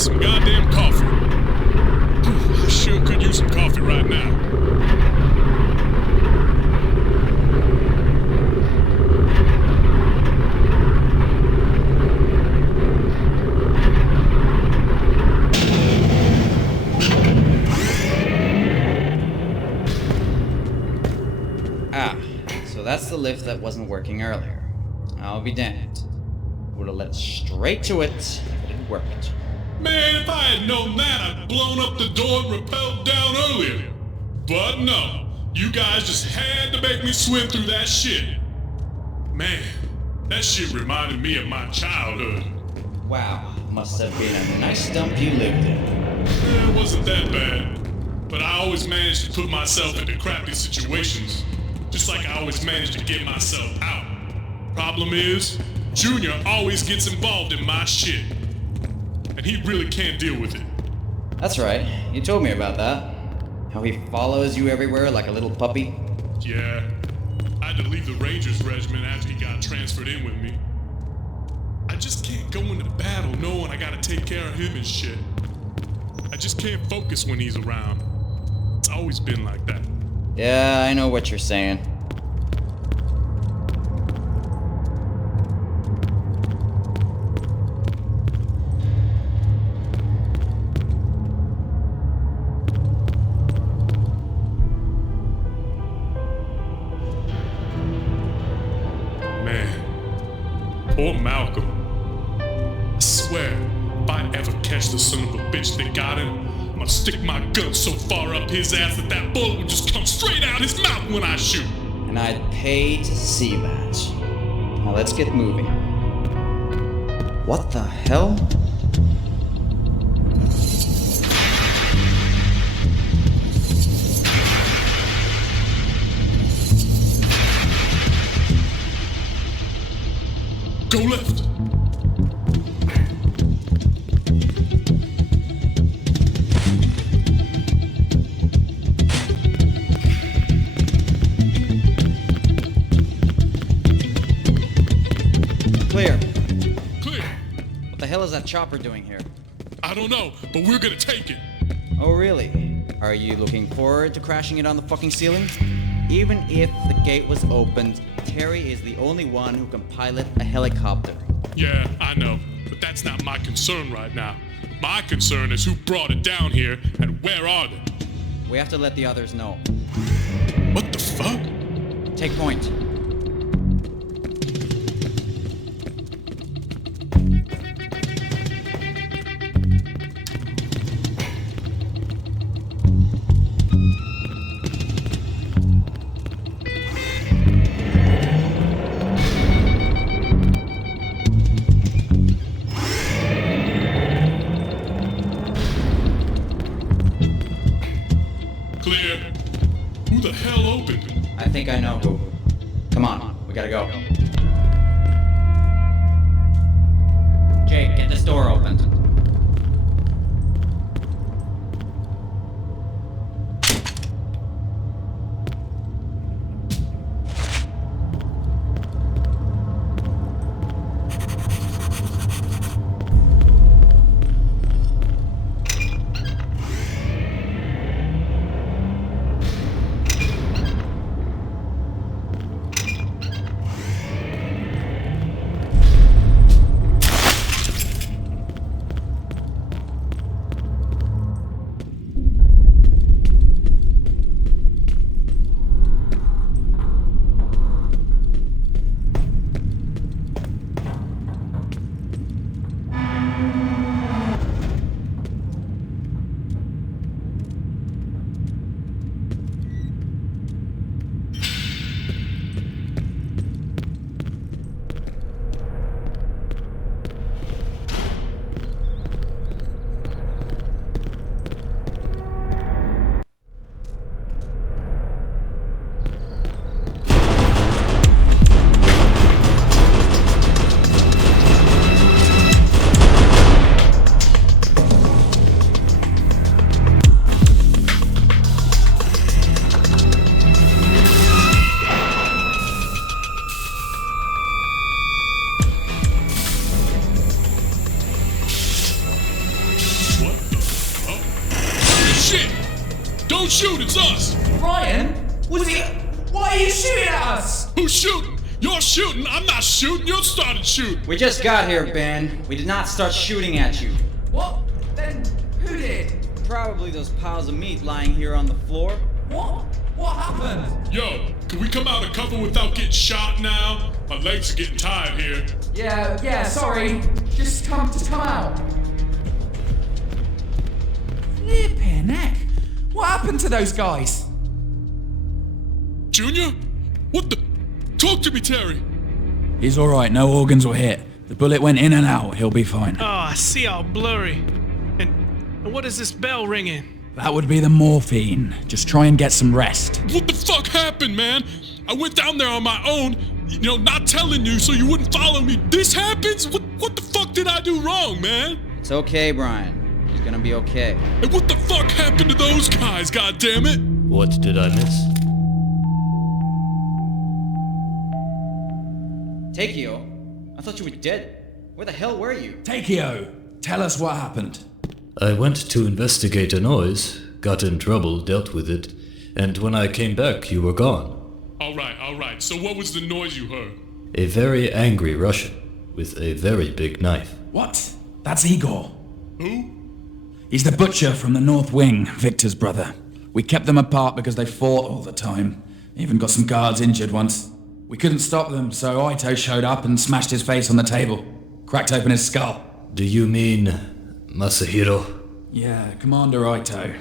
some goddamn coffee. I sure could use some coffee right now. So that's the lift that wasn't working earlier. I'll be damned. Would have led straight to it if it had worked. Man, if I had known that, I'd blown up the door and rappelled down earlier. But no, you guys just had to make me swim through that shit. Man, that shit reminded me of my childhood. Wow, must have been a nice dump you lived in. It wasn't that bad, but I always managed to put myself into crappy situations. Just like I always managed to get myself out. Problem is, Junior always gets involved in my shit. And he really can't deal with it. That's right, you told me about that. How he follows you everywhere like a little puppy. Yeah, I had to leave the Rangers regiment after he got transferred in with me. I just can't go into battle knowing I gotta take care of him and shit. I just can't focus when he's around. It's always been like that. Yeah, I know what you're saying. Man, poor Malcolm. I swear, if I ever catch the son of a bitch that got him, I'm gonna stick my gun so far up his ass that that bullet would just come straight out his mouth when I shoot. And I'd pay to see that. Now let's get moving. What the hell? Go left. Clear. Clear. What the hell is that chopper doing here? I don't know, but we're gonna take it. Oh really? Are you looking forward to crashing it on the fucking ceiling? Even if the gate was opened, Terry is the only one who can pilot a helicopter. Yeah, I know, but that's not my concern right now. My concern is who brought it down here and where are they? We have to let the others know. What the fuck? Take point. Clear. Who the hell opened it? I think I know who. Come on, we gotta go. Jake, get this door opened. shoot? It's us! Ryan? Was he... Why are you shooting at us? Who's shooting? You're shooting. I'm not shooting. You started shooting. We just got here, Ben. We did not start shooting at you. What? Then who did? Probably those piles of meat lying here on the floor. What? What happened? Yo, can we come out of cover without getting shot now? My legs are getting tired here. Yeah, sorry. Just come out. Flippin' heck. What happened to those guys? Junior? What the? Talk to me, Terry. He's alright, no organs were hit. The bullet went in and out, he'll be fine. Oh, I see all blurry. And what is this bell ringing? That would be the morphine. Just try and get some rest. What the fuck happened, man? I went down there on my own, not telling you so you wouldn't follow me. This happens? What the fuck did I do wrong, man? It's okay, Brian. He's gonna be okay. And what the fuck happened to those guys, goddammit? What did I miss? Takeo? I thought you were dead. Where the hell were you? Takeo, tell us what happened. I went to investigate a noise, got in trouble, dealt with it, and when I came back, you were gone. All right. So what was the noise you heard? A very angry Russian with a very big knife. What? That's Igor. Who? He's the butcher from the North Wing, Victor's brother. We kept them apart because they fought all the time. Even got some guards injured once. We couldn't stop them, so Ito showed up and smashed his face on the table. Cracked open his skull. Do you mean Masahiro? Yeah, Commander Ito.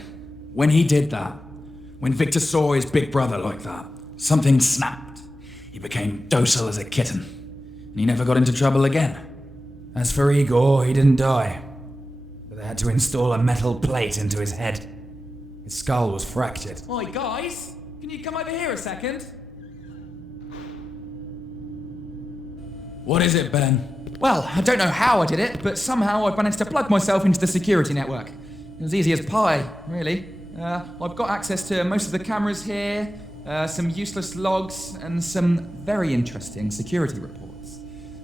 When he did that, when Victor saw his big brother like that, something snapped. He became docile as a kitten, and he never got into trouble again. As for Igor, he didn't die, but they had to install a metal plate into his head. His skull was fractured. Oi, guys, can you come over here a second? What is it, Ben? Well, I don't know how I did it, but somehow I've managed to plug myself into the security network. It was easy as pie, really. I've got access to most of the cameras here, some useless logs, and some very interesting security reports.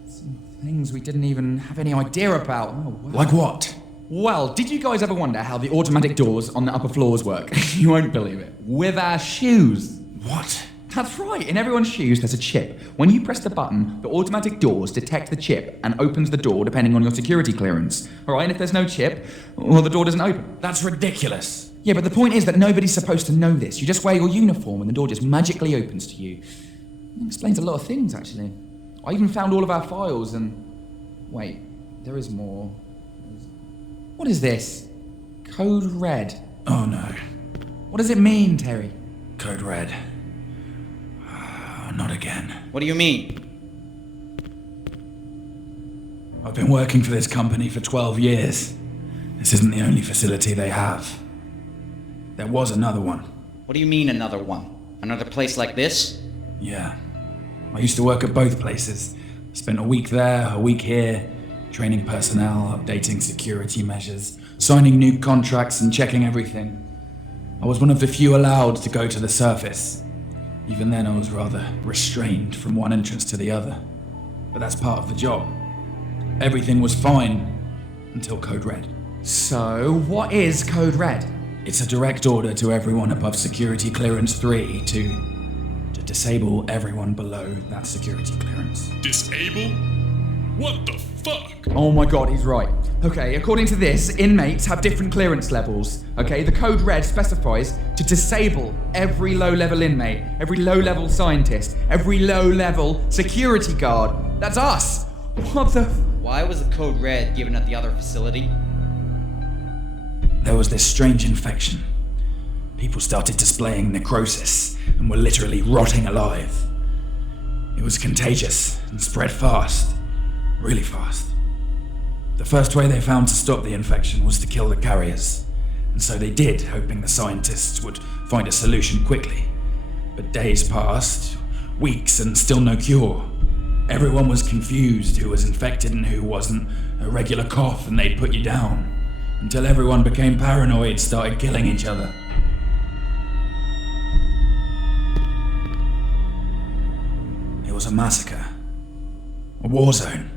Some things we didn't even have any idea about. Oh, wow. Like what? Well, did you guys ever wonder how the automatic doors on the upper floors work? You won't believe it. With our shoes. What? That's right, in everyone's shoes there's a chip. When you press the button, the automatic doors detect the chip and opens the door depending on your security clearance. Alright, and if there's no chip, well, the door doesn't open. That's ridiculous. Yeah, but the point is that nobody's supposed to know this. You just wear your uniform and the door just magically opens to you. It explains a lot of things, actually. I even found all of our files and... Wait, there is more. What is this? Code Red. Oh no. What does it mean, Terry? Code Red. Not again. What do you mean? I've been working for this company for 12 years. This isn't the only facility they have. There was another one. What do you mean another one? Another place like this? Yeah. I used to work at both places. Spent a week there, a week here, training personnel, updating security measures, signing new contracts and checking everything. I was one of the few allowed to go to the surface. Even then I was rather restrained from one entrance to the other. But that's part of the job. Everything was fine until Code Red. So, what is Code Red? It's a direct order to everyone above security clearance 3 to disable everyone below that security clearance. Disable? What the fuck? Oh my god, he's right. Okay, according to this, inmates have different clearance levels. Okay, the Code Red specifies to disable every low-level inmate, every low-level scientist, every low-level security guard. That's us! What the... Why was the Code Red given at the other facility? There was this strange infection. People started displaying necrosis and were literally rotting alive. It was contagious and spread fast. Really fast. The first way they found to stop the infection was to kill the carriers. And so they did, hoping the scientists would find a solution quickly. But days passed, weeks, and still no cure. Everyone was confused who was infected and who wasn't. A regular cough and they'd put you down. Until everyone became paranoid, started killing each other. It was a massacre. A war zone.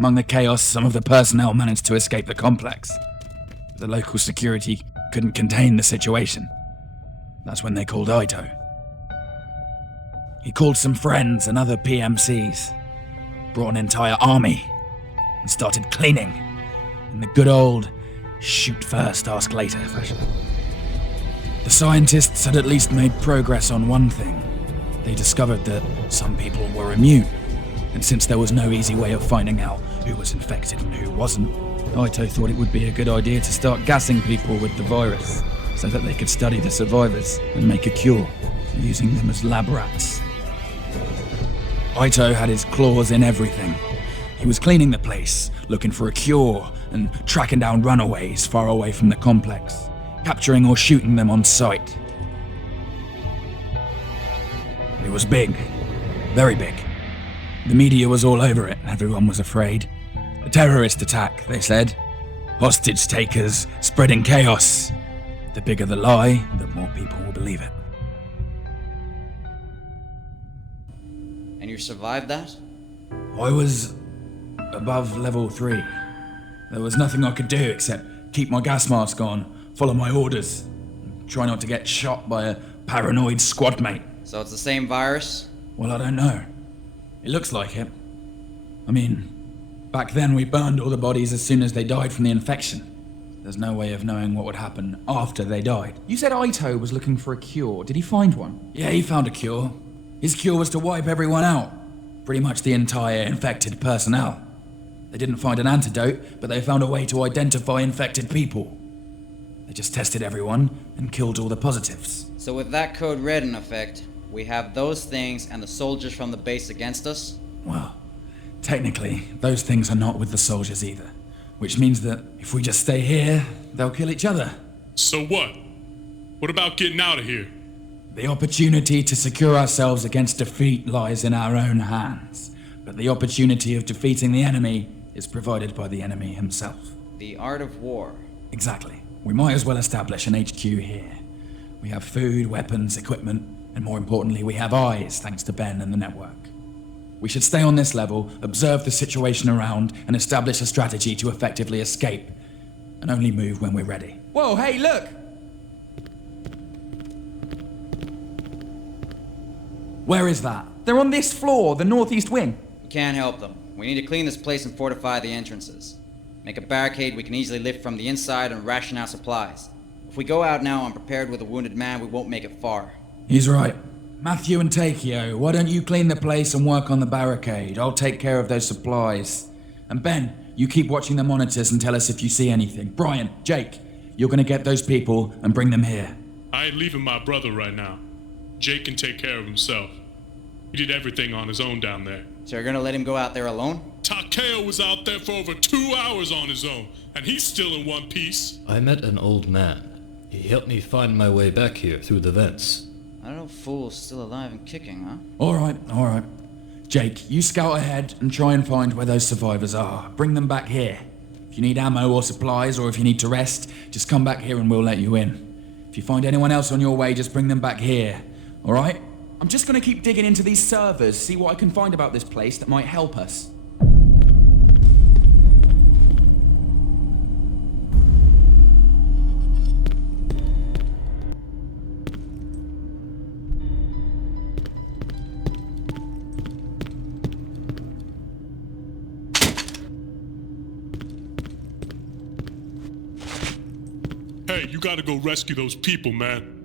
Among the chaos, some of the personnel managed to escape the complex. The local security couldn't contain the situation. That's when they called Ito. He called some friends and other PMCs, brought an entire army, and started cleaning in the good old shoot first, ask later fashion. The scientists had at least made progress on one thing. They discovered that some people were immune, and since there was no easy way of finding out who was infected and who wasn't, Ito thought it would be a good idea to start gassing people with the virus so that they could study the survivors and make a cure, using them as lab rats. Ito had his claws in everything. He was cleaning the place, looking for a cure, and tracking down runaways far away from the complex, capturing or shooting them on sight. It was big. Very big. The media was all over it, everyone was afraid. A terrorist attack, they said. Hostage takers, spreading chaos. The bigger the lie, the more people will believe it. And you survived that? I was above level 3. There was nothing I could do except keep my gas mask on, follow my orders, and try not to get shot by a paranoid squad mate. So it's the same virus? Well, I don't know. It looks like it. I mean, back then we burned all the bodies as soon as they died from the infection. There's no way of knowing what would happen after they died. You said Ito was looking for a cure. Did he find one? Yeah, he found a cure. His cure was to wipe everyone out. Pretty much the entire infected personnel. They didn't find an antidote, but they found a way to identify infected people. They just tested everyone and killed all the positives. So with that code red in effect, we have those things and the soldiers from the base against us? Well, technically, those things are not with the soldiers either. Which means that if we just stay here, they'll kill each other. So what? What about getting out of here? The opportunity to secure ourselves against defeat lies in our own hands. But the opportunity of defeating the enemy is provided by the enemy himself. The art of war. Exactly. We might as well establish an HQ here. We have food, weapons, equipment, and more importantly, we have eyes, thanks to Ben and the network. We should stay on this level, observe the situation around, and establish a strategy to effectively escape, and only move when we're ready. Whoa, hey, look! Where is that? They're on this floor, the northeast wing. We can't help them. We need to clean this place and fortify the entrances. Make a barricade we can easily lift from the inside and ration our supplies. If we go out now unprepared with a wounded man, we won't make it far. He's right. Matthew and Takeo, why don't you clean the place and work on the barricade? I'll take care of those supplies. And Ben, you keep watching the monitors and tell us if you see anything. Brian, Jake, you're gonna get those people and bring them here. I ain't leaving my brother right now. Jake can take care of himself. He did everything on his own down there. So you're gonna let him go out there alone? Takeo was out there for over 2 hours on his own, and he's still in one piece. I met an old man. He helped me find my way back here through the vents. I don't know, fool's still alive and kicking, huh? All right. Jake, you scout ahead and try and find where those survivors are. Bring them back here. If you need ammo or supplies, or if you need to rest, just come back here and we'll let you in. If you find anyone else on your way, just bring them back here. All right? I'm just gonna keep digging into these servers, see what I can find about this place that might help us. Hey, you gotta go rescue those people, man.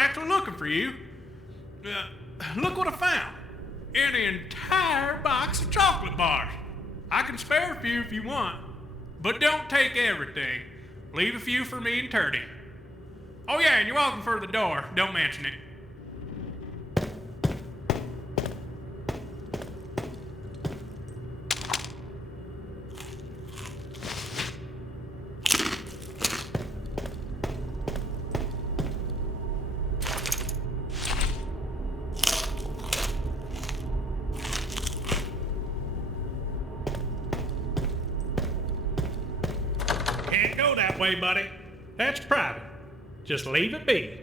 actually looking for you. Look what I found. An entire box of chocolate bars. I can spare a few if you want, but don't take everything. Leave a few for me and Turdy. Oh yeah, and you're welcome for the door. Don't mention it. Can't go that way, buddy. That's private. Just leave it be.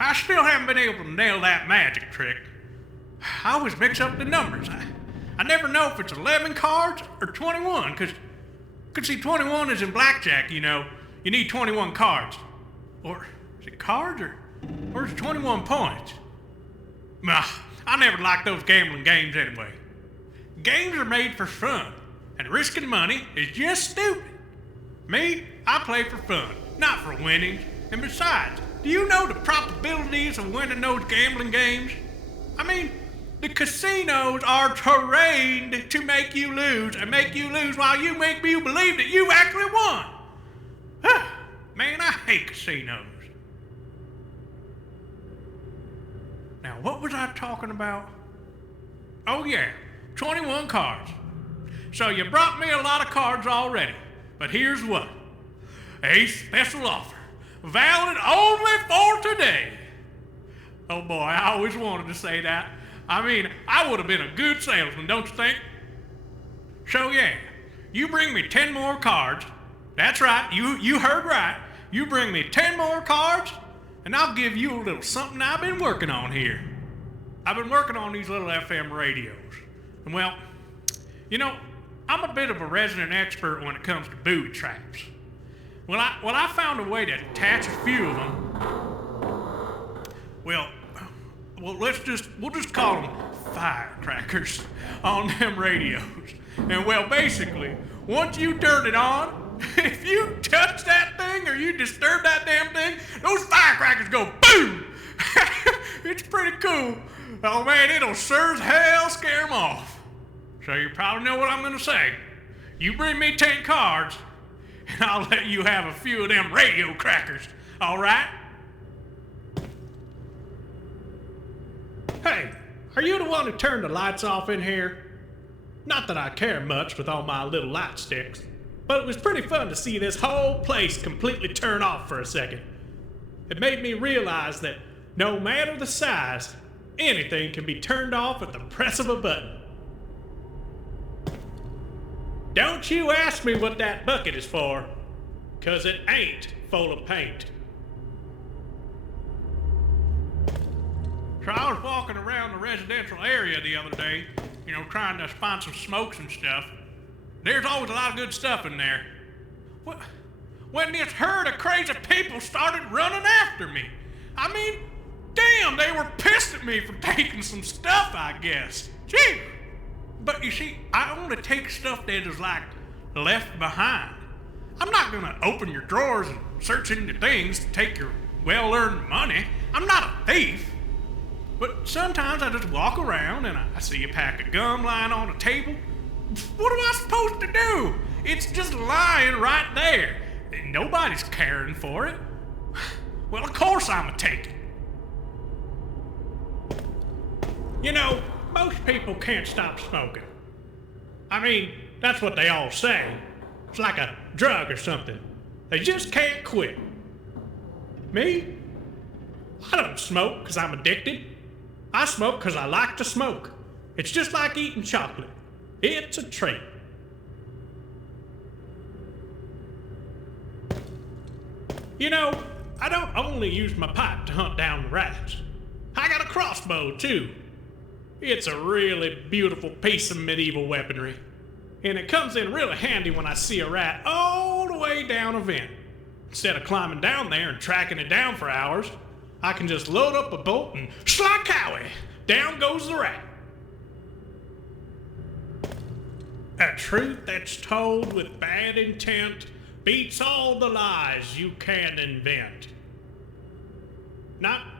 I still haven't been able to nail that magic trick. I always mix up the numbers. I never know if it's 11 cards or 21, because see, 21 is in blackjack, you know. You need 21 cards. Or is it cards or is it 21 points? Nah, I never liked those gambling games anyway. Games are made for fun, and risking money is just stupid. Me, I play for fun, not for winnings. And besides, do you know the probabilities of winning those gambling games? I mean, the casinos are trained to make you lose and make you lose while you make you believe that you actually won. Man, I hate casinos. Now, what was I talking about? Oh yeah, 21 cards. So you brought me a lot of cards already, but here's what. A special offer, valid only for today. Oh boy, I always wanted to say that. I mean, I would have been a good salesman, don't you think? So yeah, you bring me 10 more cards. That's right, you heard right. You bring me 10 more cards, and I'll give you a little something I've been working on here. I've been working on these little FM radios. And well, you know, I'm a bit of a resident expert when it comes to booby traps. Well, I found a way to attach a few of them. Well, we'll just call them firecrackers on them radios. And well, basically, once you turn it on, if you touch that thing or you disturb that damn thing, those firecrackers go boom! It's pretty cool. Oh man, it'll sure as hell scare them off. So you probably know what I'm gonna say. You bring me 10 cards, and I'll let you have a few of them radio crackers, all right? Hey, are you the one who turned the lights off in here? Not that I care much with all my little light sticks, but it was pretty fun to see this whole place completely turn off for a second. It made me realize that no matter the size, anything can be turned off at the press of a button. Don't you ask me what that bucket is for, 'cause it ain't full of paint. So I was walking around the residential area the other day, you know, trying to find some smokes and stuff. There's always a lot of good stuff in there. When this herd of crazy people started running after me. I mean, damn, they were pissed at me for taking some stuff, I guess. Gee. But you see, I only take stuff that is like left behind. I'm not gonna open your drawers and search into things to take your well-earned money. I'm not a thief. But sometimes I just walk around and I see a pack of gum lying on a table. What am I supposed to do? It's just lying right there. And nobody's caring for it. Well, of course I'm gonna take it. You know, most people can't stop smoking. I mean, that's what they all say. It's like a drug or something. They just can't quit. Me? I don't smoke because I'm addicted. I smoke because I like to smoke. It's just like eating chocolate. It's a treat. You know, I don't only use my pipe to hunt down the rats. I got a crossbow, too. It's a really beautiful piece of medieval weaponry. And it comes in really handy when I see a rat all the way down a vent. Instead of climbing down there and tracking it down for hours, I can just load up a bolt and schlock-cowie, down goes the rat. A truth that's told with bad intent beats all the lies you can invent.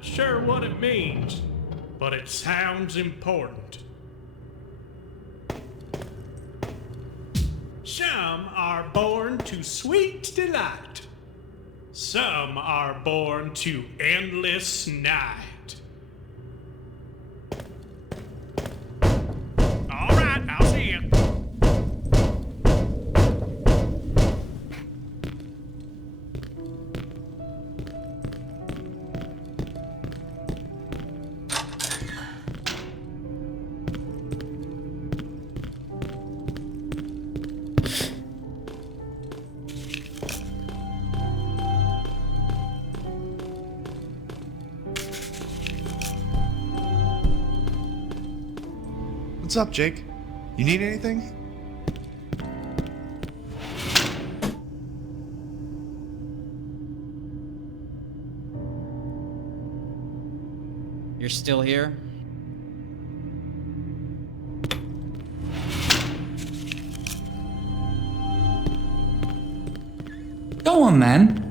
sure what it means, but it sounds important. Some are born to sweet delight. Some are born to endless night. All right, I'll see you. What's up, Jake? You need anything? You're still here? Go on then.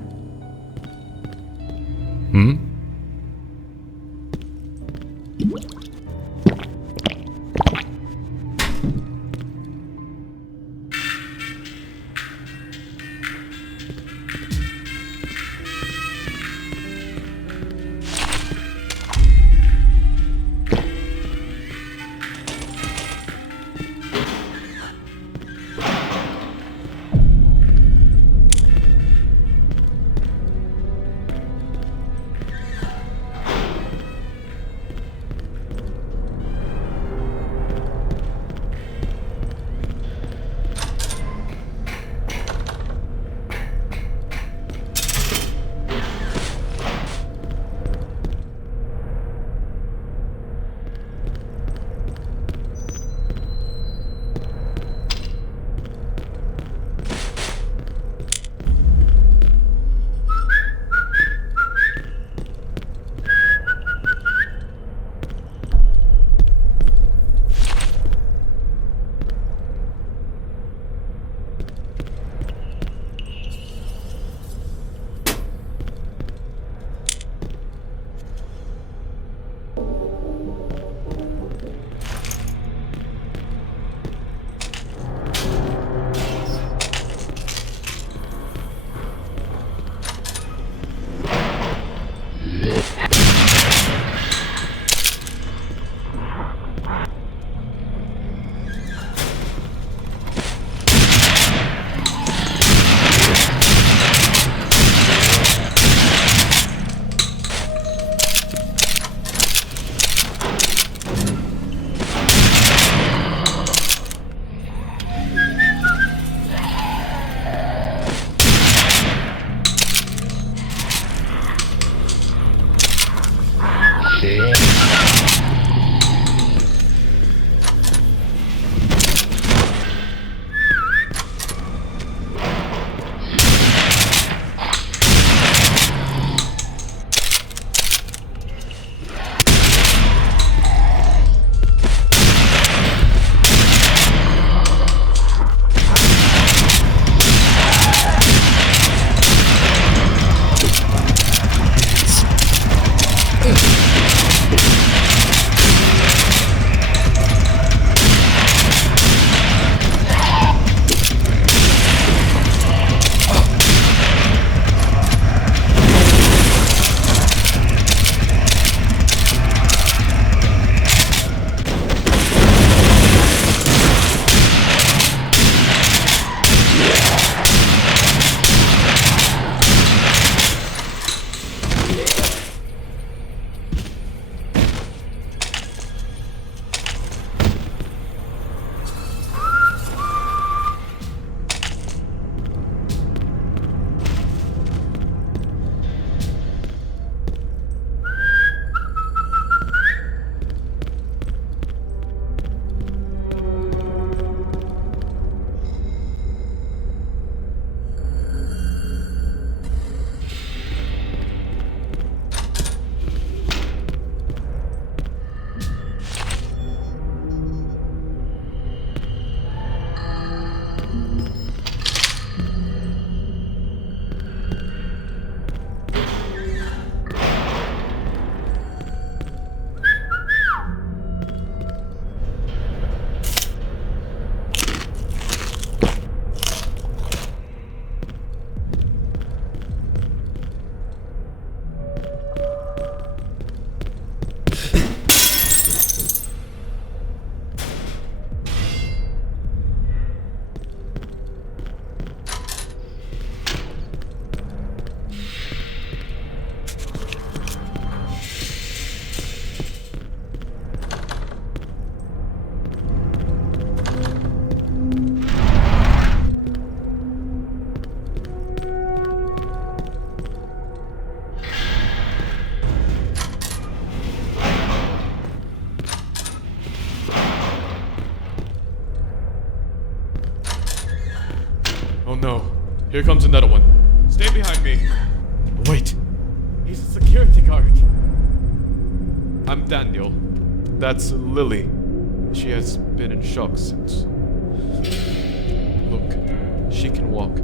Oh no, here comes another one. Stay behind me. Wait, he's a security guard. I'm Daniel. That's Lily. She has been in shock since. Look, she can walk,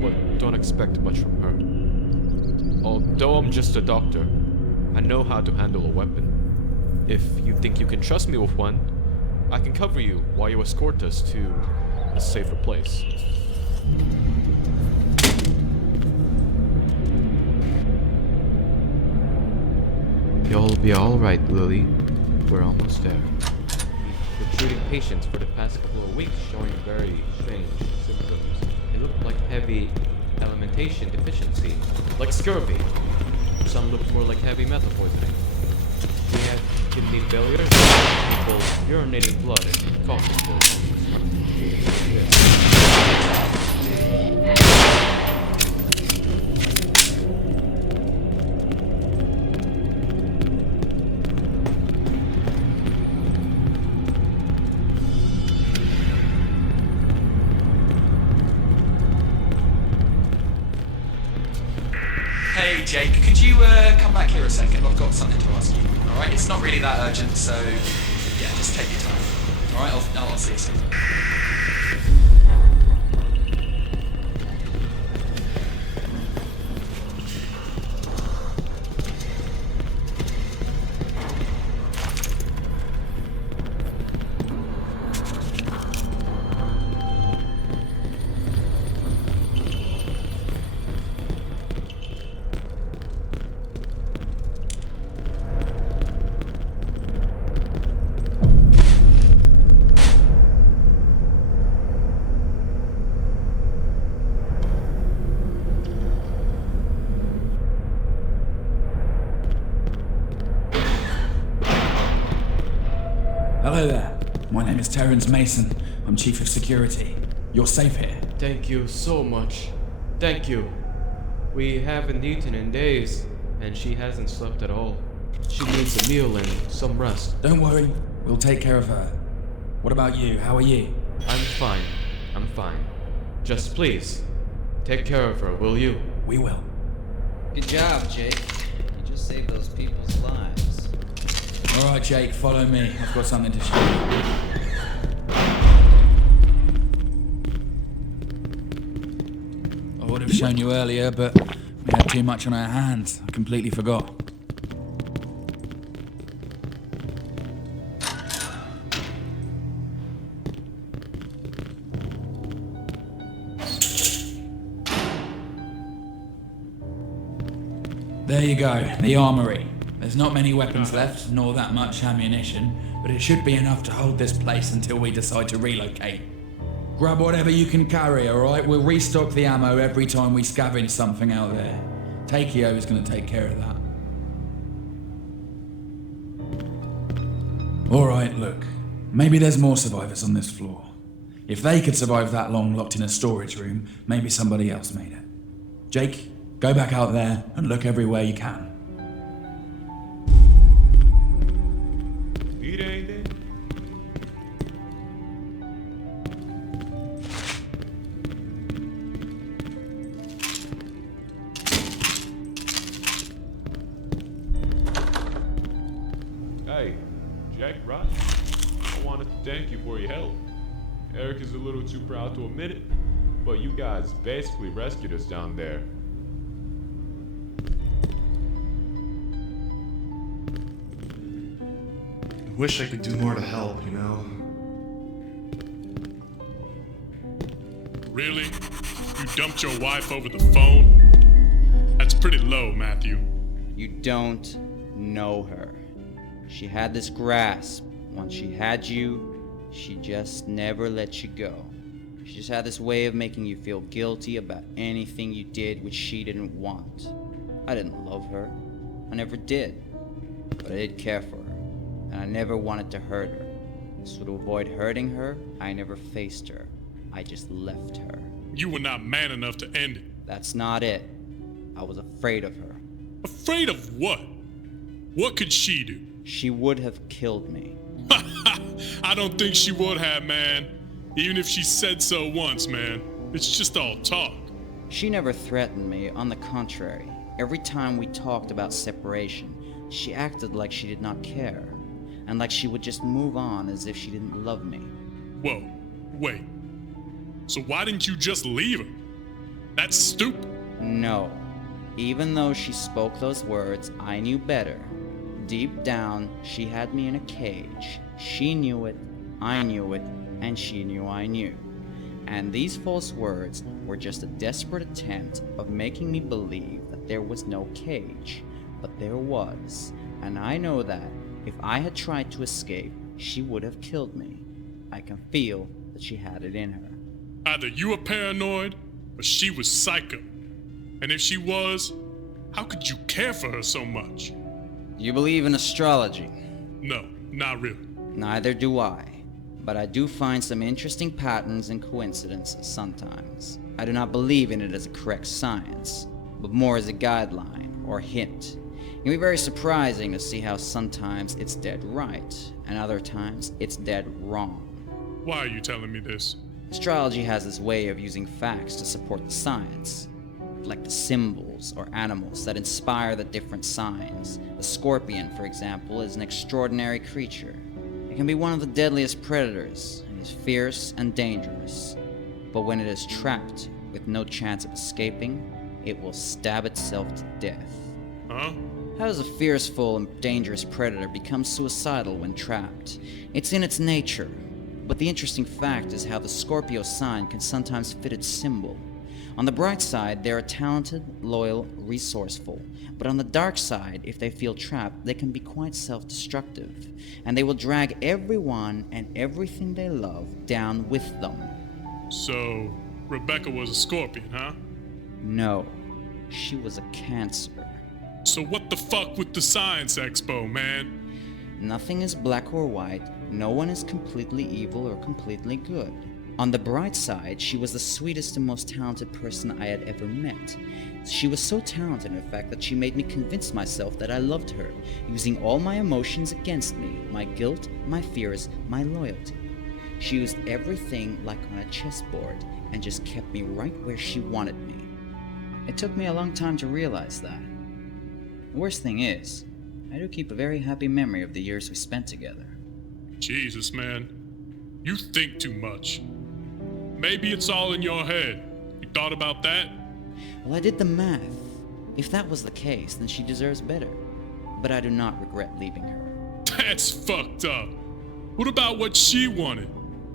but don't expect much from her. Although I'm just a doctor, I know how to handle a weapon. If you think you can trust me with one, I can cover you while you escort us to a safer place. You'll be alright, Lily. We're almost there. We've been treating patients for the past couple of weeks showing very strange symptoms. They look like heavy alimentation deficiency, like scurvy. Some look more like heavy metal poisoning. We had kidney failure, people urinating blood and coughing pills. Hey Jake, could you come back here a second? I've got something to ask you. Alright, it's not really that urgent, so yeah, just take your time. Alright, I'll see you soon. Hello there. My name is Terrence Mason. I'm Chief of Security. You're safe here. Thank you so much. Thank you. We haven't eaten in days, and she hasn't slept at all. She needs a meal and some rest. Don't worry, we'll take care of her. What about you? How are you? I'm fine. I'm fine. Just please, take care of her, will you? We will. Good job, Jake. You just saved those people's lives. Alright Jake, follow me. I've got something to show you. I would have shown you earlier, but we had too much on our hands. I completely forgot. There you go, the armory. There's not many weapons left, nor that much ammunition, but it should be enough to hold this place until we decide to relocate. Grab whatever you can carry, alright? We'll restock the ammo every time we scavenge something out there. Takeo is going to take care of that. Alright, look. Maybe there's more survivors on this floor. If they could survive that long locked in a storage room, maybe somebody else made it. Jake, go back out there and look everywhere you can. Eat anything? Hey, Jack, right? I wanted to thank you for your help. Eric is a little too proud to admit it, but you guys basically rescued us down there. Wish I could do more to help, you know? Really? You dumped your wife over the phone? That's pretty low, Matthew. You don't know her. She had this grasp. Once she had you, she just never let you go. She just had this way of making you feel guilty about anything you did which she didn't want. I didn't love her. I never did. But I did care for her. And I never wanted to hurt her. So to avoid hurting her, I never faced her. I just left her. You were not man enough to end it. That's not it. I was afraid of her. Afraid of what? What could she do? She would have killed me. I don't think she would have, man. Even if she said so once, man. It's just all talk. She never threatened me. On the contrary, every time we talked about separation, she acted like she did not care, and like she would just move on as if she didn't love me. Whoa, wait. So why didn't you just leave her? That's stupid. No. Even though she spoke those words, I knew better. Deep down, she had me in a cage. She knew it, I knew it, and she knew I knew. And these false words were just a desperate attempt of making me believe that there was no cage. But there was, and I know that if I had tried to escape, she would have killed me. I can feel that she had it in her. Either you were paranoid, or she was psycho. And if she was, how could you care for her so much? You believe in astrology? No, not really. Neither do I. But I do find some interesting patterns and coincidences sometimes. I do not believe in it as a correct science, but more as a guideline or hint. It can be very surprising to see how sometimes it's dead right, and other times it's dead wrong. Why are you telling me this? Astrology has this way of using facts to support the science, like the symbols or animals that inspire the different signs. The scorpion, for example, is an extraordinary creature. It can be one of the deadliest predators, and is fierce and dangerous. But when it is trapped with no chance of escaping, it will stab itself to death. Huh? How does a fearful and dangerous predator become suicidal when trapped? It's in its nature. But the interesting fact is how the Scorpio sign can sometimes fit its symbol. On the bright side, they are talented, loyal, resourceful. But on the dark side, if they feel trapped, they can be quite self-destructive. And they will drag everyone and everything they love down with them. So, Rebecca was a scorpion, huh? No, she was a Cancer. So what the fuck with the science expo, man? Nothing is black or white. No one is completely evil or completely good. On the bright side, she was the sweetest and most talented person I had ever met. She was so talented, in fact, that she made me convince myself that I loved her, using all my emotions against me, my guilt, my fears, my loyalty. She used everything like on a chessboard and just kept me right where she wanted me. It took me a long time to realize that. The worst thing is, I do keep a very happy memory of the years we spent together. Jesus, man. You think too much. Maybe it's all in your head. You thought about that? Well, I did the math. If that was the case, then she deserves better. But I do not regret leaving her. That's fucked up. What about what she wanted?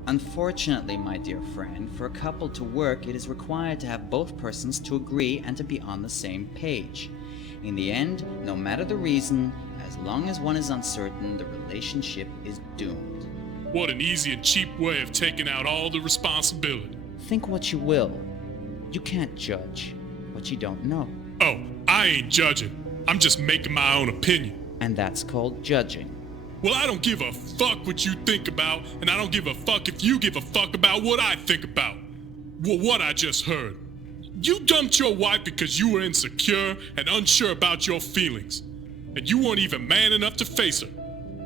Unfortunately, my dear friend, for a couple to work, it is required to have both persons to agree and to be on the same page. In the end, no matter the reason, as long as one is uncertain, the relationship is doomed. What an easy and cheap way of taking out all the responsibility. Think what you will. You can't judge what you don't know. Oh, I ain't judging. I'm just making my own opinion. And that's called judging. Well, I don't give a fuck what you think about, and I don't give a fuck if you give a fuck about what I think about. Well, what I just heard. You dumped your wife because you were insecure and unsure about your feelings. And you weren't even man enough to face her.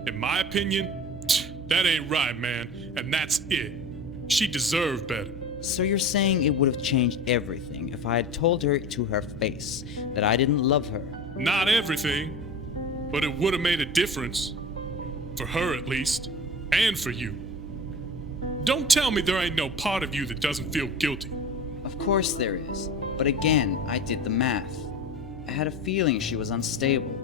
In my opinion, that ain't right, man, and that's it. She deserved better. So you're saying it would have changed everything if I had told her to her face that I didn't love her? Not everything, but it would have made a difference. For her, at least, and for you. Don't tell me there ain't no part of you that doesn't feel guilty. Of course there is, but again, I did the math. I had a feeling she was unstable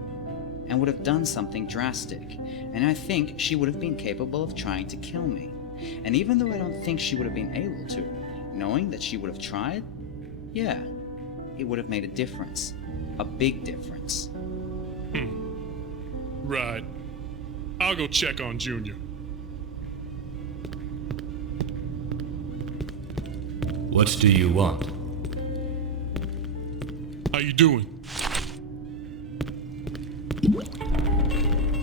and would have done something drastic, and I think she would have been capable of trying to kill me. And even though I don't think she would have been able to, knowing that she would have tried, yeah, it would have made a difference. A big difference. ride. I'll go check on Junior. What do you want? How you doing?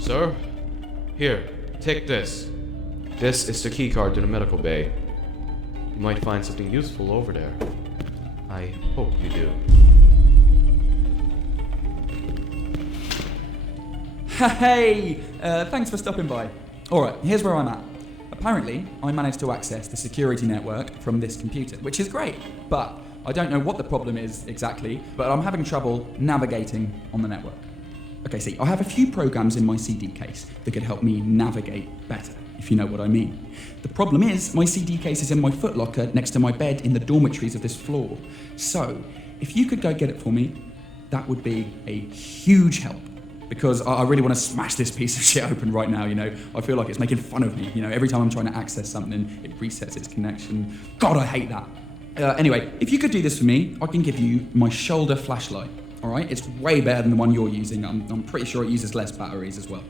Sir? Here, take this. This is the keycard to the medical bay. You might find something useful over there. I hope you do. Hey! Thanks for stopping by. Alright, here's where I'm at. Apparently, I managed to access the security network from this computer, which is great, but I don't know what the problem is exactly, but I'm having trouble navigating on the network. Okay, see, I have a few programs in my CD case that could help me navigate better, if you know what I mean. The problem is, my CD case is in my footlocker next to my bed in the dormitories of this floor. So, if you could go get it for me, that would be a huge help. Because I really want to smash this piece of shit open right now, you know. I feel like it's making fun of me, you know. Every time I'm trying to access something, it resets its connection. God, I hate that. Anyway, if you could do this for me, I can give you my shoulder flashlight, all right? It's way better than the one you're using. I'm pretty sure it uses less batteries as well.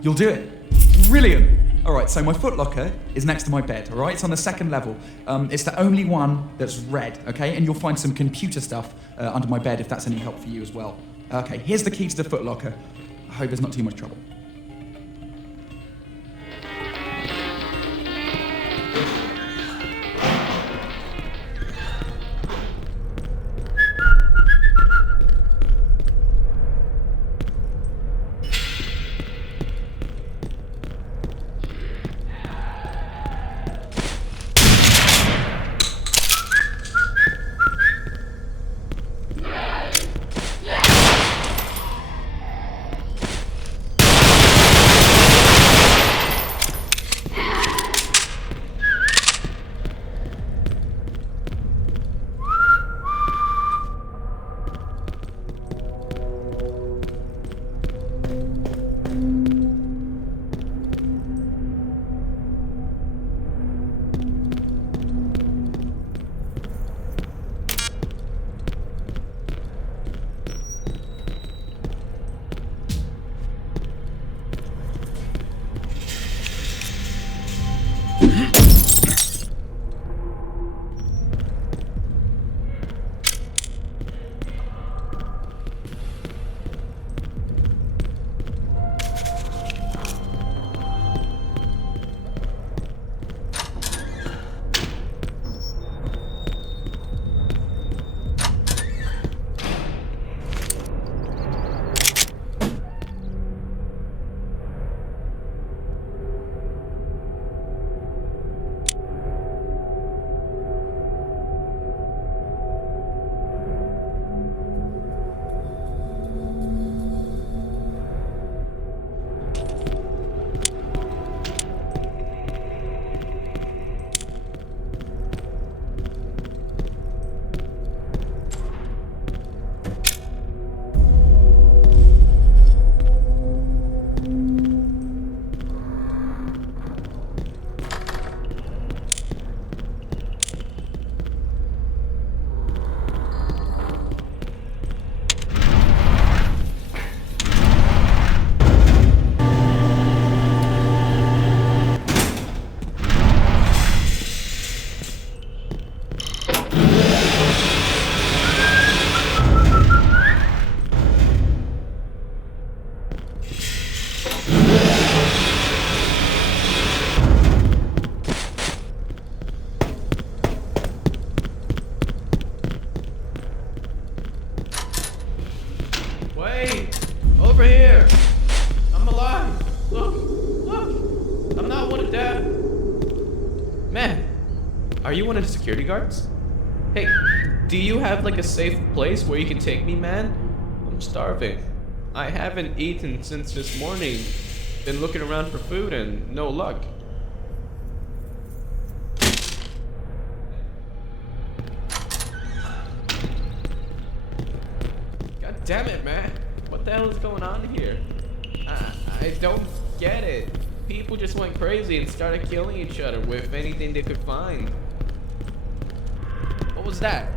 You'll do it. Brilliant. All right, so my footlocker is next to my bed, all right? It's on the second level. It's the only one that's red, okay? And you'll find some computer stuff under my bed if that's any help for you as well. Okay, here's the key to the footlocker. I hope there's not too much trouble. Are you one of the security guards? Hey, do you have like a safe place where you can take me, man? I'm starving. I haven't eaten since this morning. Been looking around for food and no luck. God damn it, man. What the hell is going on here? I don't get it. People just went crazy and started killing each other with anything they could find. What was that?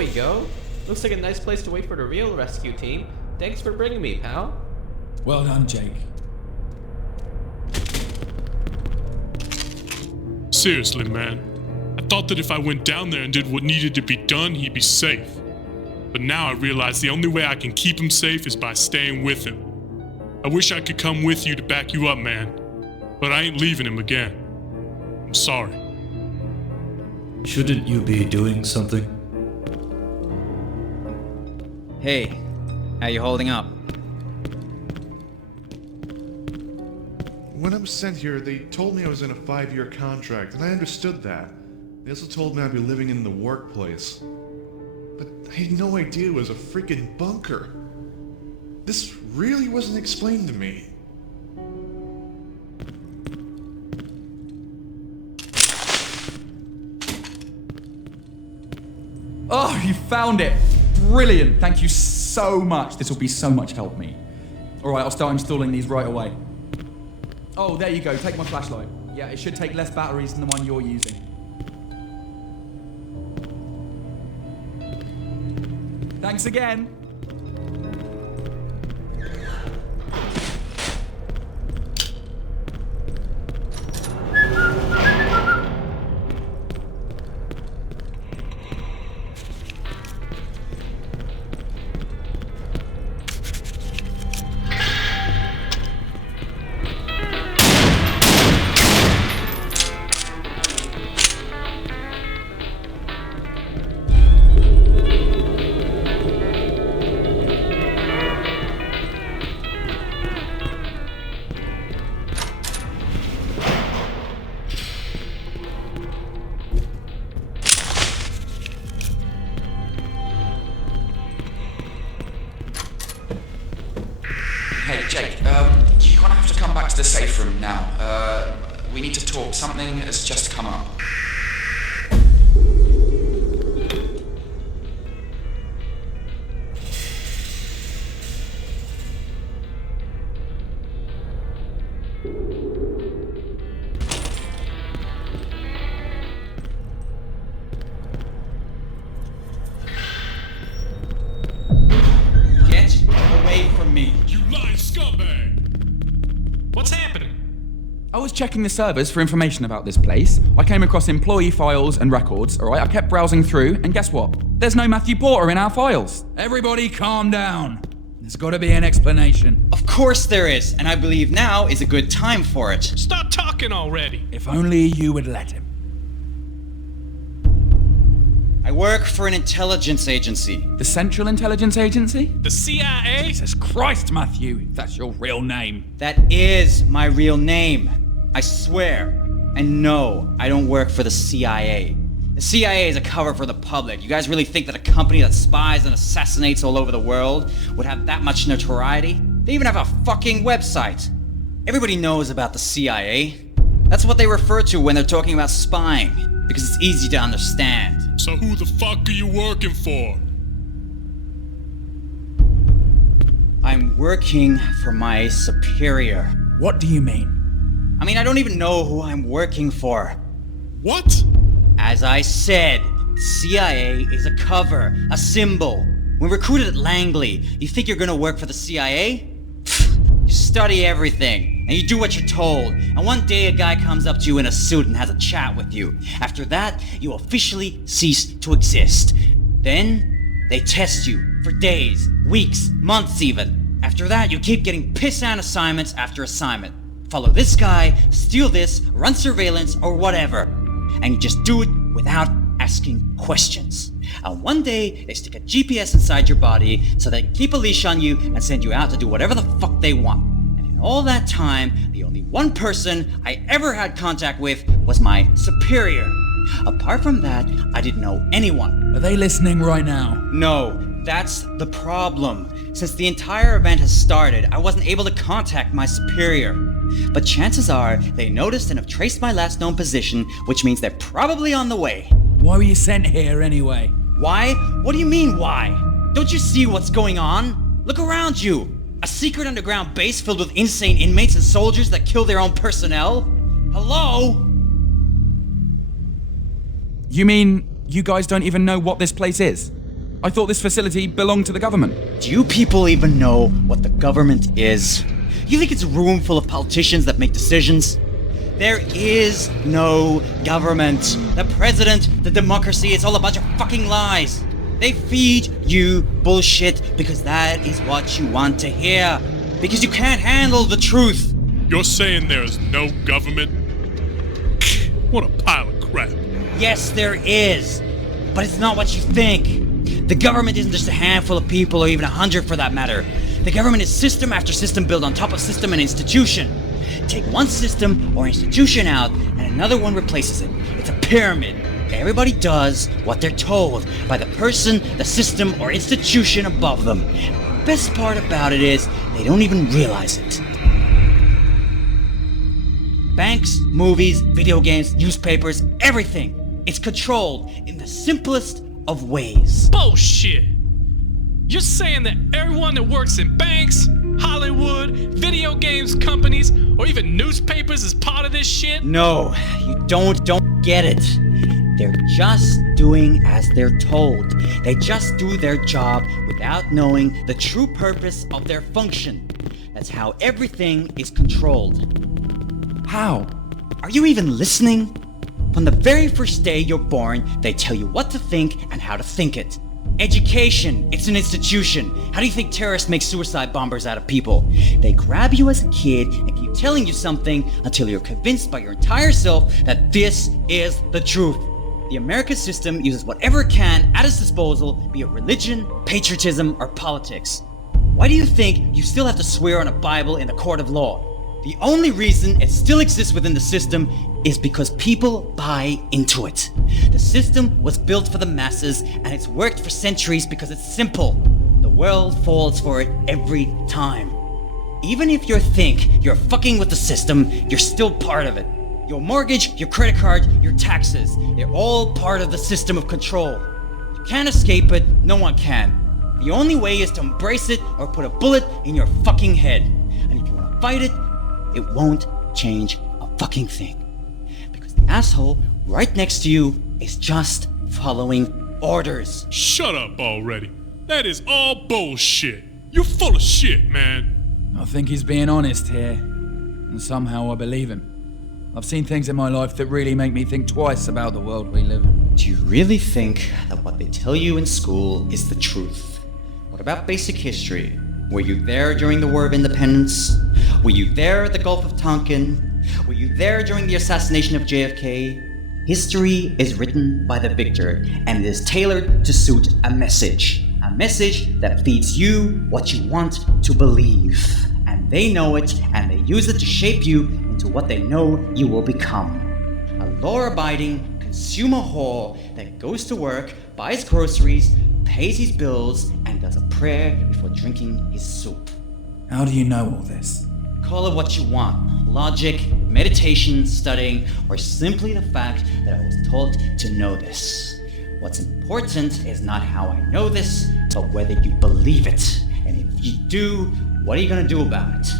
we go. Looks like a nice place to wait for the real rescue team. Thanks for bringing me, pal. Well done, Jake. Seriously, man. I thought that if I went down there and did what needed to be done, he'd be safe. But now I realize the only way I can keep him safe is by staying with him. I wish I could come with you to back you up, man. But I ain't leaving him again. I'm sorry. Shouldn't you be doing something? Hey, how you holding up? When I was sent here, they told me I was in a 5-year contract, and I understood that. They also told me I'd be living in the workplace. But I had no idea it was a freaking bunker. This really wasn't explained to me. Oh, you found it! Brilliant! Thank you so much. This will be so much help me. Alright, I'll start installing these right away. Oh, there you go. Take my flashlight. Yeah, it should take less batteries than the one you're using. Thanks again. Hey, Jake, you're gonna have to come back to the safe room now. We need to talk. Something has just come up. Get away from me. You lying scumbag! What's happening? I was checking the servers for information about this place. I came across employee files and records, alright? I kept browsing through, and guess what? There's no Matthew Porter in our files. Everybody calm down. There's gotta be an explanation. Of course there is, and I believe now is a good time for it. Stop talking already. If only you would let him. I work for an intelligence agency. The Central Intelligence Agency? The CIA? Jesus Christ, Matthew, that's your real name. That is my real name. I swear. And no, I don't work for the CIA. The CIA is a cover for the public. You guys really think that a company that spies and assassinates all over the world would have that much notoriety? They even have a fucking website. Everybody knows about the CIA. That's what they refer to when they're talking about spying, because it's easy to understand. So who the fuck are you working for? I'm working for my superior. What do you mean? I mean, I don't even know who I'm working for. What? As I said, CIA is a cover, a symbol. When recruited at Langley, you think you're gonna work for the CIA? You study everything, and you do what you're told, and one day a guy comes up to you in a suit and has a chat with you. After that, you officially cease to exist. Then, they test you for days, weeks, months even. After that, you keep getting piss-on assignments after assignment. Follow this guy, steal this, run surveillance, or whatever. And you just do it without asking questions. And one day, they stick a GPS inside your body so they can keep a leash on you and send you out to do whatever the fuck they want. And in all that time, the only one person I ever had contact with was my superior. Apart from that, I didn't know anyone. Are they listening right now? No, that's the problem. Since the entire event has started, I wasn't able to contact my superior. But chances are, they noticed and have traced my last known position, which means they're probably on the way. Why were you sent here anyway? Why? What do you mean, why? Don't you see what's going on? Look around you! A secret underground base filled with insane inmates and soldiers that kill their own personnel? Hello? You mean you guys don't even know what this place is? I thought this facility belonged to the government. Do you people even know what the government is? You think it's a room full of politicians that make decisions? There is no government. The president, the democracy, it's all a bunch of fucking lies. They feed you bullshit because that is what you want to hear. Because you can't handle the truth. You're saying there is no government? What a pile of crap. Yes, there is. But it's not what you think. The government isn't just a handful of people, or even 100 for that matter. The government is system after system built on top of system and institution. Take one system or institution out, and another one replaces it. It's a pyramid. Everybody does what they're told by the person, the system, or institution above them. And the best part about it is, they don't even realize it. Banks, movies, video games, newspapers, everything. It's controlled in the simplest of ways. Bullshit! You're saying that everyone that works in banks, Hollywood, video games companies, or even newspapers is part of this shit? No, you don't get it. They're just doing as they're told. They just do their job without knowing the true purpose of their function. That's how everything is controlled. How? Are you even listening? From the very first day you're born, they tell you what to think and how to think it. Education, it's an institution. How do you think terrorists make suicide bombers out of people? They grab you as a kid and keep telling you something until you're convinced by your entire self that this is the truth. The American system uses whatever it can at its disposal, be it religion, patriotism, or politics. Why do you think you still have to swear on a Bible in the court of law? The only reason it still exists within the system is because people buy into it. The system was built for the masses, and it's worked for centuries because it's simple. The world falls for it every time. Even if you think you're fucking with the system, you're still part of it. Your mortgage, your credit card, your taxes, they're all part of the system of control. You can't escape it, no one can. The only way is to embrace it or put a bullet in your fucking head. And if you want to fight it, it won't change a fucking thing. Because the asshole right next to you is just following orders. Shut up already. That is all bullshit. You're full of shit, man. I think he's being honest here, and somehow I believe him. I've seen things in my life that really make me think twice about the world we live in. Do you really think that what they tell you in school is the truth? What about basic history? Were you there during the War of Independence? Were you there at the Gulf of Tonkin? Were you there during the assassination of JFK? History is written by the victor, and it is tailored to suit a message. A message that feeds you what you want to believe. And they know it, and they use it to shape you into what they know you will become. A law-abiding consumer whore that goes to work, buys groceries, pays his bills, and does a prayer before drinking his soup. How do you know all this? Call it what you want. Logic, meditation, studying, or simply the fact that I was taught to know this. What's important is not how I know this, but whether you believe it. And if you do, what are you gonna do about it?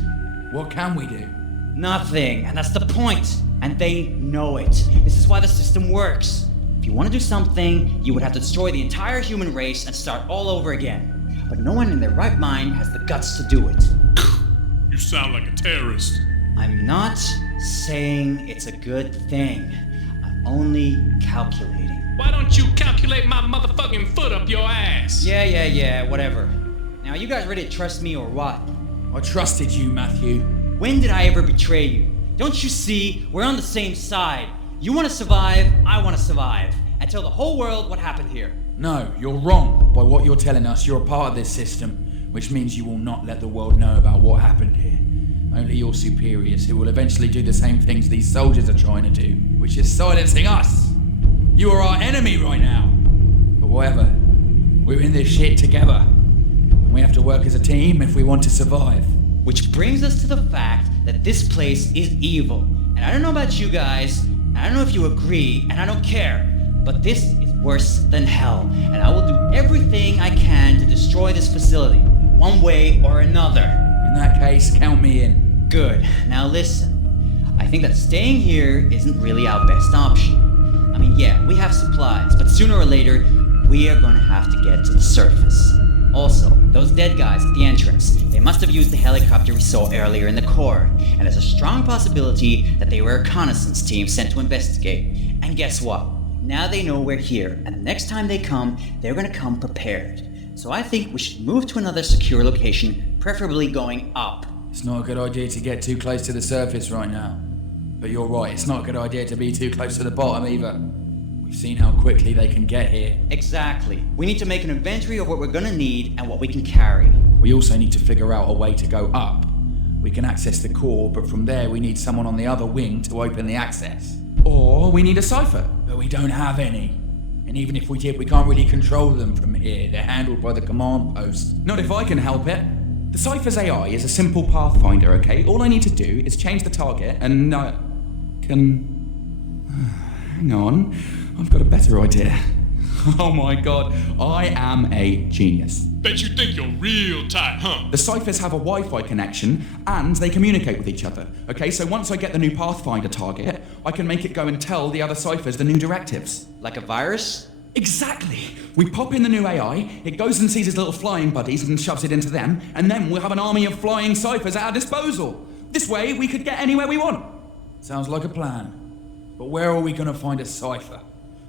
What can we do? Nothing, and that's the point. And they know it. This is why the system works. If you want to do something, you would have to destroy the entire human race and start all over again. But no one in their right mind has the guts to do it. You sound like a terrorist. I'm not saying it's a good thing. I'm only calculating. Why don't you calculate my motherfucking foot up your ass? Yeah, whatever. Now, you guys ready to trust me or what? I trusted you, Matthew. When did I ever betray you? Don't you see? We're on the same side. You want to survive, I want to survive. And tell the whole world what happened here. No, you're wrong. By what you're telling us, you're a part of this system, which means you will not let the world know about what happened here. Only your superiors, who will eventually do the same things these soldiers are trying to do, which is silencing us. You are our enemy right now. But whatever, we're in this shit together. And we have to work as a team if we want to survive. Which brings us to the fact that this place is evil. And I don't know about you guys, and I don't know if you agree, and I don't care, but this is worse than hell, and I will do everything I can to destroy this facility, one way or another. In that case, count me in. Good. Now listen, I think that staying here isn't really our best option. I mean, yeah, we have supplies, but sooner or later, we are going to have to get to the surface. Also, those dead guys at the entrance, they must have used the helicopter we saw earlier in the core, and there's a strong possibility that they were a reconnaissance team sent to investigate. And guess what? Now they know we're here, and the next time they come, they're going to come prepared. So I think we should move to another secure location, preferably going up. It's not a good idea to get too close to the surface right now. But you're right, it's not a good idea to be too close to the bottom either. We've seen how quickly they can get here. Exactly. We need to make an inventory of what we're gonna need and what we can carry. We also need to figure out a way to go up. We can access the core, but from there we need someone on the other wing to open the access. Or we need a cipher. But we don't have any. And even if we did, we can't really control them from here. They're handled by the command post. Not if I can help it. The cipher's AI is a simple pathfinder, okay? All I need to do is change the target and hang on. I've got a better idea. Oh my god, I am a genius. Bet you think you're real tight, huh? The ciphers have a Wi-Fi connection and they communicate with each other. Okay, so once I get the new Pathfinder target, I can make it go and tell the other ciphers the new directives. Like a virus? Exactly! We pop in the new AI, it goes and sees his little flying buddies and shoves it into them, and then we'll have an army of flying ciphers at our disposal. This way, we could get anywhere we want. Sounds like a plan. But where are we going to find a cipher?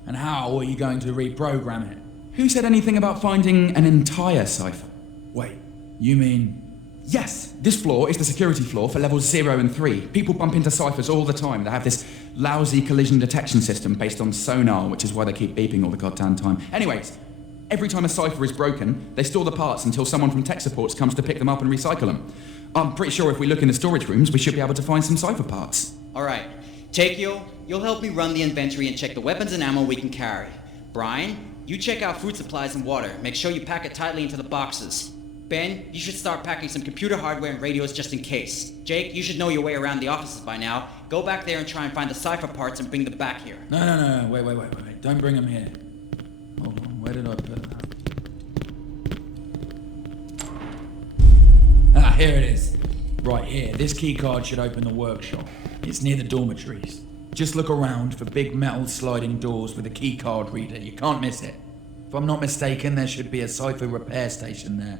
And how are you going to reprogram it? Who said anything about finding an entire cipher? Wait, you mean... Yes, this floor is the security floor for levels 0 and 3. People bump into ciphers all the time. They have this lousy collision detection system based on sonar, which is why they keep beeping all the goddamn time. Anyways, every time a cipher is broken, they store the parts until someone from tech supports comes to pick them up and recycle them. I'm pretty sure if we look in the storage rooms, we should be able to find some cipher parts. Alright, Takeo, you'll help me run the inventory and check the weapons and ammo we can carry. Brian, you check out food supplies and water. Make sure you pack it tightly into the boxes. Ben, you should start packing some computer hardware and radios just in case. Jake, you should know your way around the offices by now. Go back there and try and find the cipher parts and bring them back here. No, wait. Don't bring them here. Hold on, where did I put that? Here it is. Right here, this key card should open the workshop. It's near the dormitories. Just look around for big metal sliding doors with a key card reader. You can't miss it. If I'm not mistaken, there should be a cipher repair station there.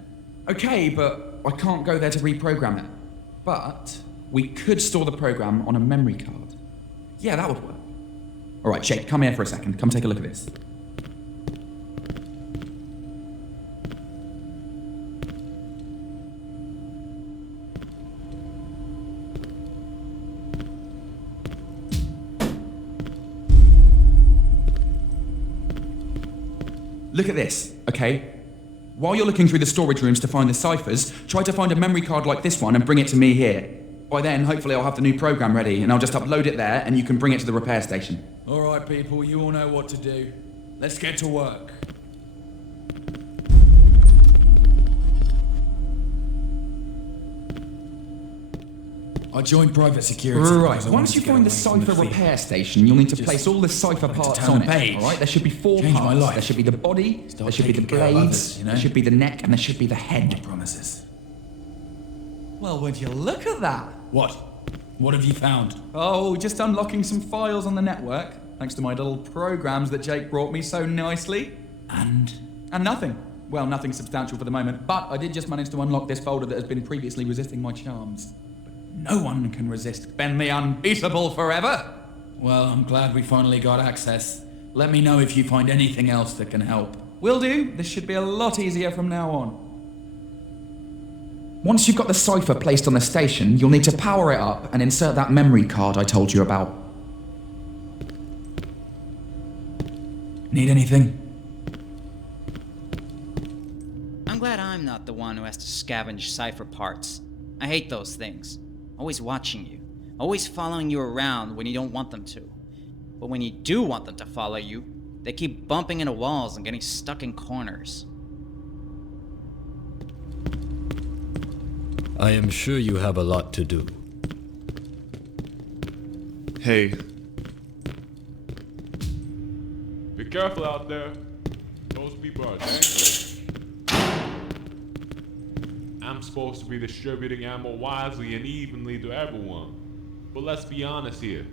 Okay, but I can't go there to reprogram it. But we could store the program on a memory card. Yeah, that would work. Alright, Jake, come here for a second. Come take a look at this. Look at this, okay? While you're looking through the storage rooms to find the ciphers, try to find a memory card like this one and bring it to me here. By then, hopefully I'll have the new program ready and I'll just upload it there and you can bring it to the repair station. Alright people, you all know what to do. Let's get to work. I joined private security. Right, once you find the cipher repair station, you'll need to place all the cipher parts on it. Alright, there should be 4 Changed parts. my life. There should be the body, there should be the taking care of blades, others, you know? there should be the neck, and there should be the head. Promises. Well, would you look at that? What? What have you found? Oh, just unlocking some files on the network, thanks to my little programs that Jake brought me so nicely. And nothing. Well, nothing substantial for the moment, but I did just manage to unlock this folder that has been previously resisting my charms. But no one can resist Ben the Unbeatable forever. well, I'm glad we finally got access. Let me know if you find anything else that can help. Will do. This should be a lot easier from now on. Once you've got the cipher placed on the station, you'll need to power it up and insert that memory card I told you about. Need anything? I'm glad I'm not the one who has to scavenge cipher parts. I hate those things. Always watching you. Always following you around when you don't want them to. But when you do want them to follow you, they keep bumping into walls and getting stuck in corners. I am sure you have a lot to do. Hey, Be careful out there. Those people are dangerous. I'm supposed to be distributing ammo wisely and evenly to everyone. But let's be honest here.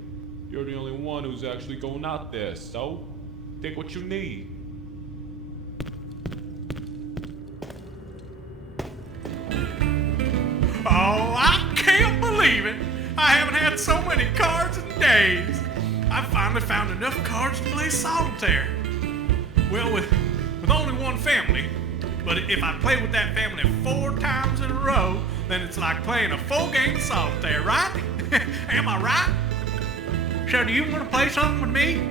You're the only one who's actually going out there, so take what you need. played so many cards in days. I finally found enough cards to play solitaire. Well, with only one family, but if I play with that family 4 times in a row, then it's like playing a full game of solitaire, right? Am I right? So do you want to play something with me?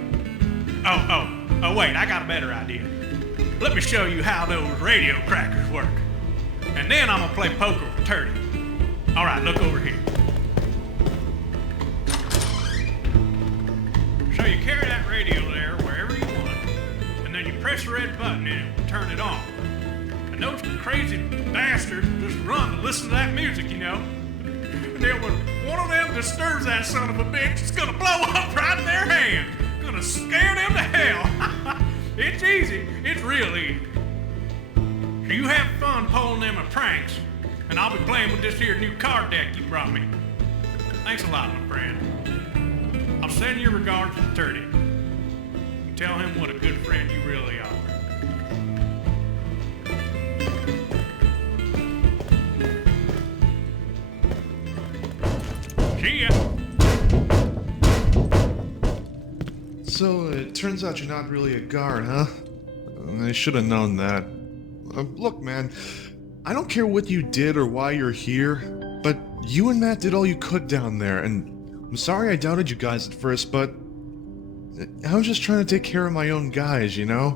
Oh, wait, I got a better idea. Let me show you how those radio crackers work. And then I'm gonna play poker with Turdy. All right, look over here. So you carry that radio there wherever you want, and then you press the red button and it will turn it on. And those crazy bastards just run to listen to that music, you know. And then when one of them disturbs that son of a bitch, it's gonna blow up right in their hands. Gonna scare them to hell. It's easy. It's real easy. So you have fun pulling them a pranks, and I'll be playing with this here new card deck you brought me. Thanks a lot, my friend. I'll send your regards to Turdy. And tell him what a good friend you really are. See ya. So, it turns out you're not really a guard, huh? I should have known that. Look, man, I don't care what you did or why you're here, but you and Matt did all you could down there, and I'm sorry I doubted you guys at first, but I was just trying to take care of my own guys, you know?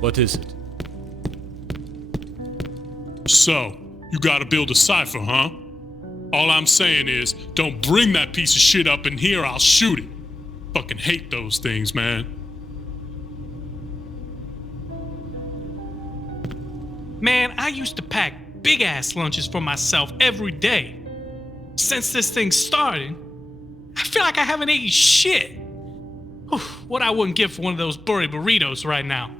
What is it? So, you gotta build a cipher, huh? All I'm saying is, don't bring that piece of shit up in here, I'll shoot it. Fucking hate those things, man. Man, I used to pack big-ass lunches for myself every day. Since this thing started, I feel like I haven't eaten shit. Whew, what I wouldn't give for one of those burritos right now.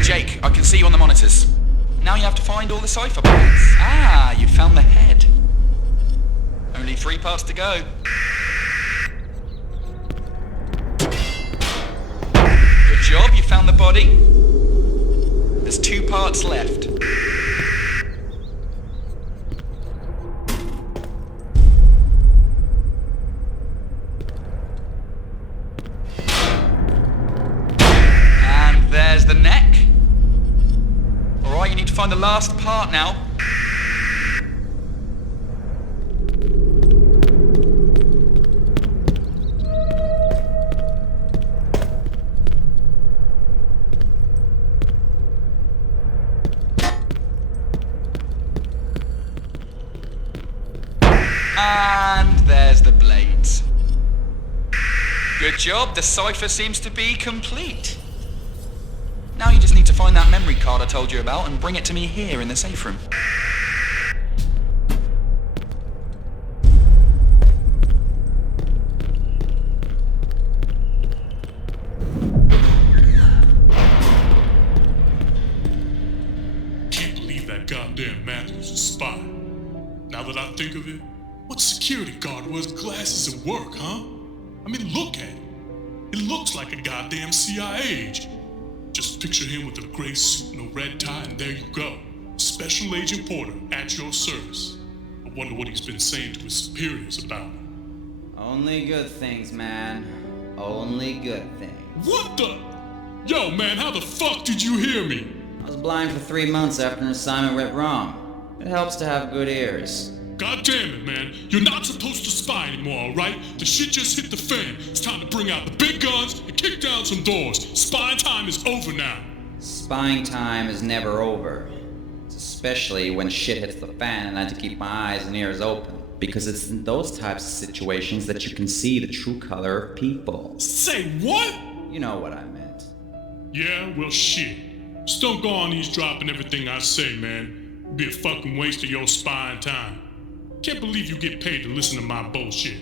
Jake, I can see you on the monitors. Now you have to find all the cipher parts. Ah, you found the head. Only 3 parts to go. Good job, you found the body. There's 2 parts left. And there's the neck. Alright, you need to find the last part now. And there's the blades. Good job, the cipher seems to be complete. Now you just need to find that memory card I told you about and bring it to me here in the safe room. Can't believe that goddamn Matthew's a spy. Now that I think of it, what security guard wears glasses at work, huh? I mean, look at it. It looks like a goddamn CIA agent. Just picture him with a gray suit and a red tie, and there you go. Special Agent Porter at your service. I wonder what he's been saying to his superiors about it. Only good things, man. Only good things. What the? Yo, man, how the fuck did you hear me? I was blind for 3 months after an assignment went wrong. It helps to have good ears. God damn it, man. You're not supposed to spy anymore, alright? The shit just hit the fan. It's time to bring out the big guns and kick down some doors. Spying time is over now. Spying time is never over. Especially when shit hits the fan and I have to keep my eyes and ears open. Because it's in those types of situations that you can see the true color of people. Say what? You know what I meant. Yeah, well shit. Just don't go on eavesdropping everything I say, man. It'd be a fucking waste of your spying time. Can't believe you get paid to listen to my bullshit.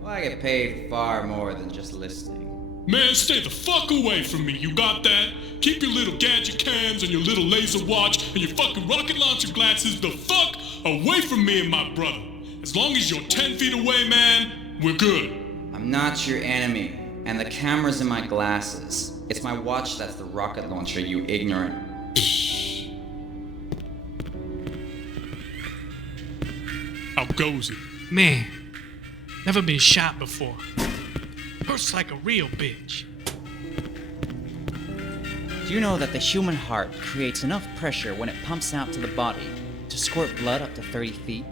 Well, I get paid far more than just listening. Man, stay the fuck away from me, you got that? Keep your little gadget cams and your little laser watch and your fucking rocket launcher glasses the fuck away from me and my brother. As long as you're 10 feet away, man, we're good. I'm not your enemy, and the camera's in my glasses. It's my watch that's the rocket launcher, you ignorant. How goes it? Man, never been shot before. Hurts like a real bitch. Do you know that the human heart creates enough pressure when it pumps out to the body to squirt blood up to 30 feet?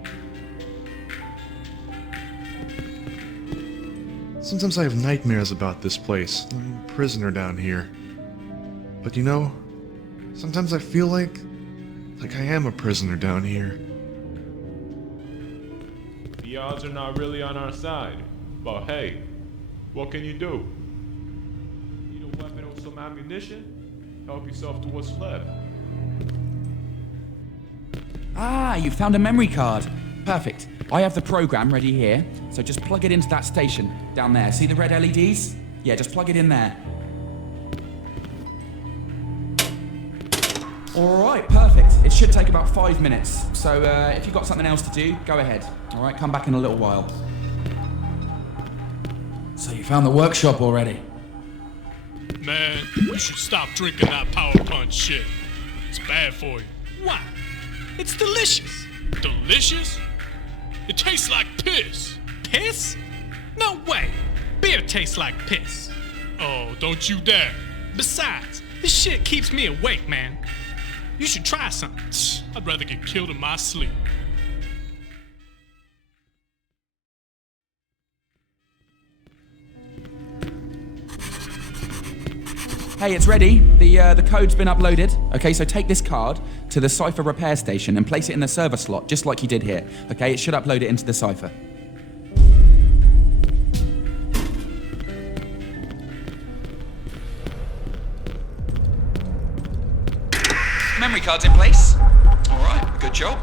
Sometimes I have nightmares about this place. I'm a prisoner down here. But you know, sometimes I feel like I am a prisoner down here. The odds are not really on our side. But hey, what can you do? Need a weapon or some ammunition? Help yourself to what's left. Ah, you found a memory card. Perfect. I have the program ready here, so just plug it into that station down there. See the red LEDs? Yeah, just plug it in there. Alright, perfect. It should take about 5 minutes. So if you've got something else to do, go ahead. Alright, come back in a little while. So you found the workshop already? Man, you should stop drinking that power punch shit. It's bad for you. Why? It's delicious. Delicious? It tastes like piss. Piss? No way. Beer tastes like piss. Oh, don't you dare. Besides, this shit keeps me awake, man. You should try something. I'd rather get killed in my sleep. Hey, it's ready. The code's been uploaded. Okay, so take this card to the cipher repair station and place it in the server slot, just like you did here. Okay, it should upload it into the cipher. Memory card's in place. All right, good job.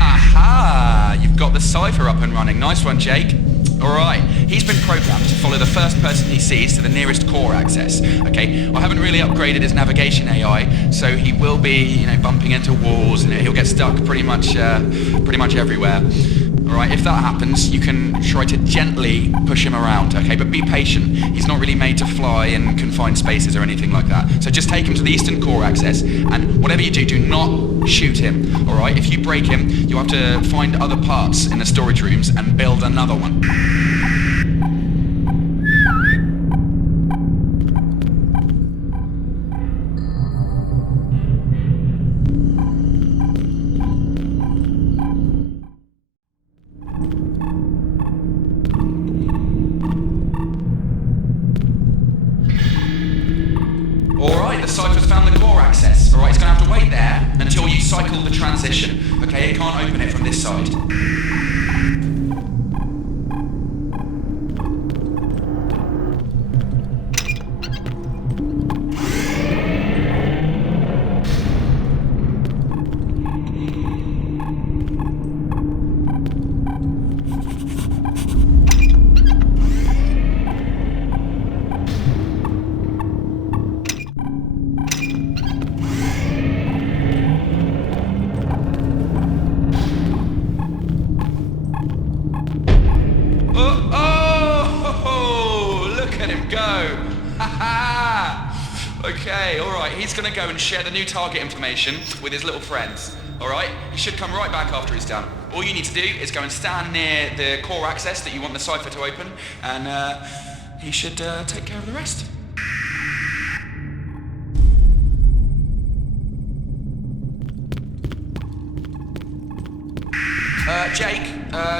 Aha! You've got the cipher up and running. Nice one, Jake. Alright, he's been programmed to follow the first person he sees to the nearest core access. Okay, I haven't really upgraded his navigation AI, so he will be, bumping into walls and he'll get stuck pretty much everywhere. Alright, if that happens, you can try to gently push him around, okay? But be patient. He's not really made to fly in confined spaces or anything like that. So just take him to the eastern core access, and whatever you do, do not shoot him, alright? If you break him, you have to find other parts in the storage rooms and build another one. Alright, the cipher's found the core access. Alright, it's gonna have to wait there until you cycle the transition. Okay, it can't open it from this side. Okay, alright, he's gonna go and share the new target information with his little friends. Alright, he should come right back after he's done. All you need to do is go and stand near the core access that you want the cipher to open, and he should take care of the rest. Jake,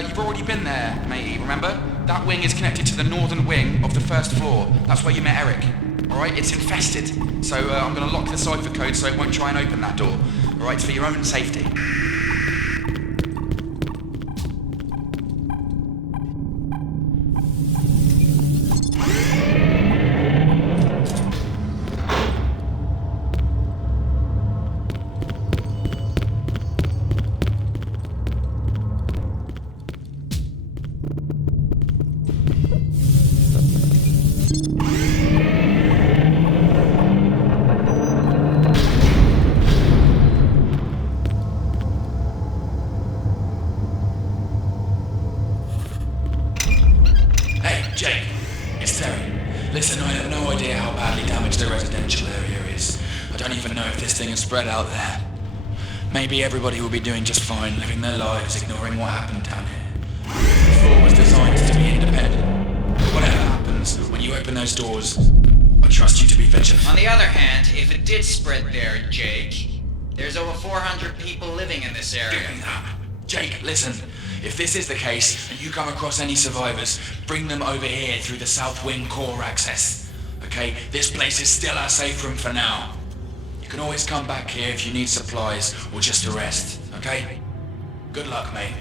you've already been there, matey, remember? That wing is connected to the northern wing of the first floor. That's where you met Eric. Alright, it's infested. So I'm gonna lock the cipher code so it won't try and open that door. Alright, it's for your own safety. Listen, I have no idea how badly damaged the residential area is. I don't even know if this thing is spread out there. Maybe everybody will be doing just fine, living their lives, ignoring what happened down here. The floor was designed to be independent. But whatever happens, when you open those doors, I trust you to be vigilant. On the other hand, if it did spread there, Jake, there's over 400 people living in this area. Jake, listen. If this is the case, and you come across any survivors, bring them over here through the south wing core access. Okay? This place is still our safe room for now. You can always come back here if you need supplies or just a rest, okay? Good luck, mate.